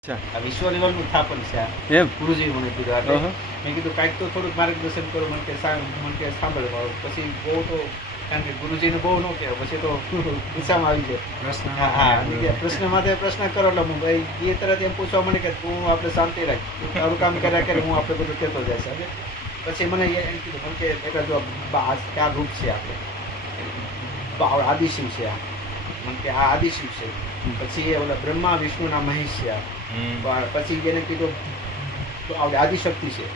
અચ્છા. આ વિશ્વ લેવલનું સ્થાપન છે એમ? ગુરુજી મને કીધું એટલે મેં કીધું કાંઈક તો થોડુંક માર્ગદર્શન કરો મને કે મને કે સાંભળ પછી બહુ તો કારણ કે ગુરુજીને બહુ ન કહેવાય પછી તો ગુસ્સામાં આવી જાય. પ્રશ્ન હા પ્રશ્ન માથે પ્રશ્ન કરો એટલે હું ભાઈ એ તરત એમ પૂછવા મને કે તું આપણે શાંતિ રાખ. તારું કામ કર્યા કરે હું આપણે બધું કહેતો જાય છે પછી મને એમ કીધું મને કે બેટા જો બા આ ચાર રૂપ છે આપણે આદિશિવ છે આ. મને કે આ આદિશિવ છે. પછી એ ઓલા બ્રહ્મા વિષ્ણુના મહેશ છે આ. પણ પછી એને કીધું તો આદિશક્તિ છે.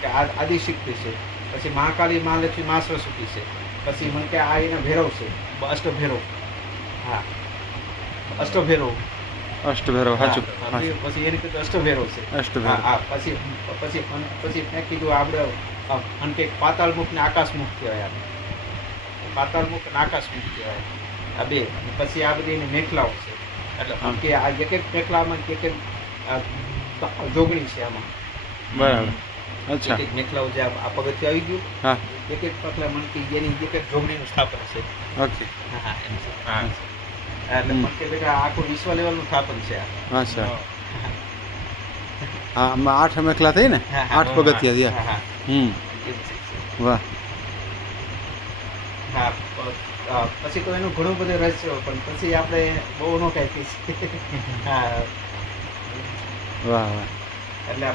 કે આદિશક્તિ છે. પછી મહાકાળી મહાલક્ષ્મી મા સરસ્વતી છે. પછી મને કે આ એના ભેરવ છે. અષ્ટભૈરવ. હા. અષ્ટભૈરવ. અષ્ટભૈરવ સાચું. પછી એને કીધું અષ્ટભૈરવ છે. અષ્ટભૈરવ. હા પછી પછી પછી મેં કીધું આપણે અને કે પાતાળમુખ ને આકાશમુખ કહેવાય આપણે પાતાળમુખ ને આકાશમુખ કહેવાય. આ બે. પછી આ બધી એની મેખલાઓ છે. એટલે. કે આ એક એક મેખલામાં એક એક જોગણી છે આમાં. બરાબર. અચ્છા. એક એક મેખલાઓ જે આ પગથિયું આવી ગયું હા. એક એક પગલા મણકી જેની એક એક જોગણીનું સ્થાપન છે. ઓકે. હા હા એટલે. બેટા આખું વિશ્વ લેવલનું સ્થાપન છે આ. અચ્છા. હા. આઠ મેખલા થઈ ને? આઠ પગથિયા થયા. હમ. વાહ. હા પછી તો એનું ઘણું બધું રહસ્ય પણ પછી આપણે બહુ નો કાંઈ. હા. વાહ વાહ. એટલે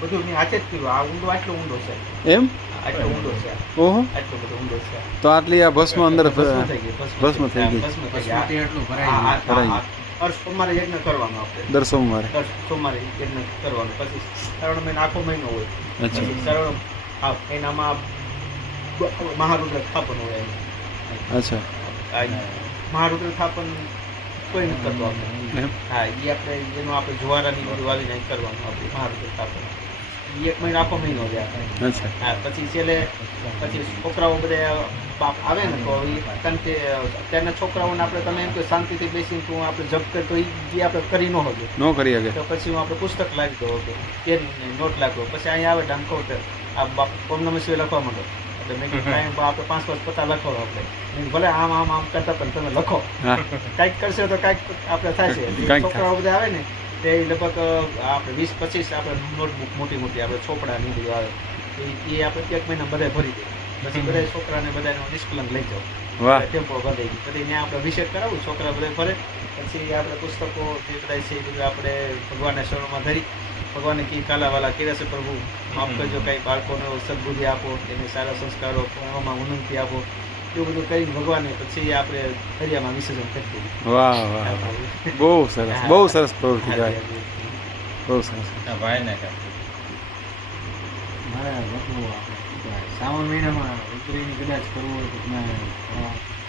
બધું મેં હાથે જ કર્યું. આ ઊંડો આટલો ઊંડો છે. એમ? આટલો ઊંડો છે. ઓહો. આટલો બધો ઊંડો છે. તો આટલી આ ભસ્મ અંદર ભસ્મ થઈ ગઈ ભસ્મ થઈ ગઈ. ભસ્મ થઈ એટલું હા, ભરાઈ હા, હા. સોમવારે યજ્ઞ કરવાનો આપણે. દર સોમવારે. દર સોમવારે યજ્ઞ કરવાનો. પછી શ્રાવણ મહિનો આખો મહિનો હોય. અચ્છા. પછી શ્રાવણ હા એનામાં મહારુદ્ર સ્થાપન હોય અચ્છા. મહારુદ્ર સ્થાપન કોઈ નથી કરતો આપણે. હા એ આપણે એનો આપણે જુવારાની બધું આવીને કરવાનું આપણે મહારુદ્ર સ્થાપન એક મહિનો આખો મહિનો રહે આપણે. અચ્છા. હા પછી છેલ્લે પછી છોકરાઓ બધા બાપ આવે ને તો એ કારણ કે અત્યારના છોકરાઓને આપણે તમે એમ કે શાંતિથી બેસીને તું આપણે જપ કર તો એ જે આપણે કરી ન હોય નો કરી શકે. તો પછી હું આપણે પુસ્તક લાગતો હતો કે નોટ લાગ્યો પછી અહીંયા આવે આમ આ બાપ ઓમ નમઃ શિવાય લખવા માંડો. એટલે મેં કીધું કાંઈ આપણે પાંચ પાંચ પત્તા લખો આપણે. ભલે આમ આમ આમ કરતા પણ તમે લખો. કાંઈક કરશે તો કાંઈક આપણે થશે છોકરાઓ બધા આવે ને તે લગભગ આપણે વીસ પચીસ આપણે નોટબુક મોટી મોટી આપણે છોપડા ની બધું આવે. એ આપણે એક મહિના બધા ભરી દઈએ પછી બધા છોકરાને બધાને નિષ્કલન લઈ જાઓ. ટેમ્પો ભરી પછી ત્યાં આપણે અભિષેક કરાવું છોકરા બધા ભરે. પછી આપણે પુસ્તકો જે બધા છે એ બધું આપણે ભગવાનના શરણમાં ધરી. ભગવાનને કી કાલાવાલા કર્યા છે પ્રભુ માફ કરજો કંઈ બાળકોને સદબુદ્ધિ આપો એને સારા સંસ્કારો ભણવામાં ઉન્નતિ આપો. એવું બધું કરીને ભગવાને પછી આપણે દરિયામાં વિસર્જન કરી દીધું. વાહ વાહ. બહુ સરસ બહુ સરસ પ્રવૃત્તિ કહેવાય બહુ સરસ. ભાઈ. ને શ્રાવણ મહિનામાં ઉત્તરાયણ કદાચ કરવું હોય તો તમે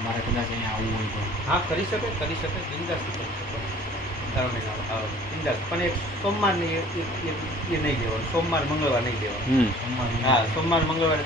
મારે કદાચ અહીંયા આવવું હોય તો. હા કરી શકે કરી શકે બિંદાસ કરી શકો ત્રણ મહિના આવો, બિંદાસ પણ એક સોમવારની એ એ- નહીં લેવાનું સોમવાર મંગળવાર નહીં લેવાનું હા સોમવાર મંગળવારે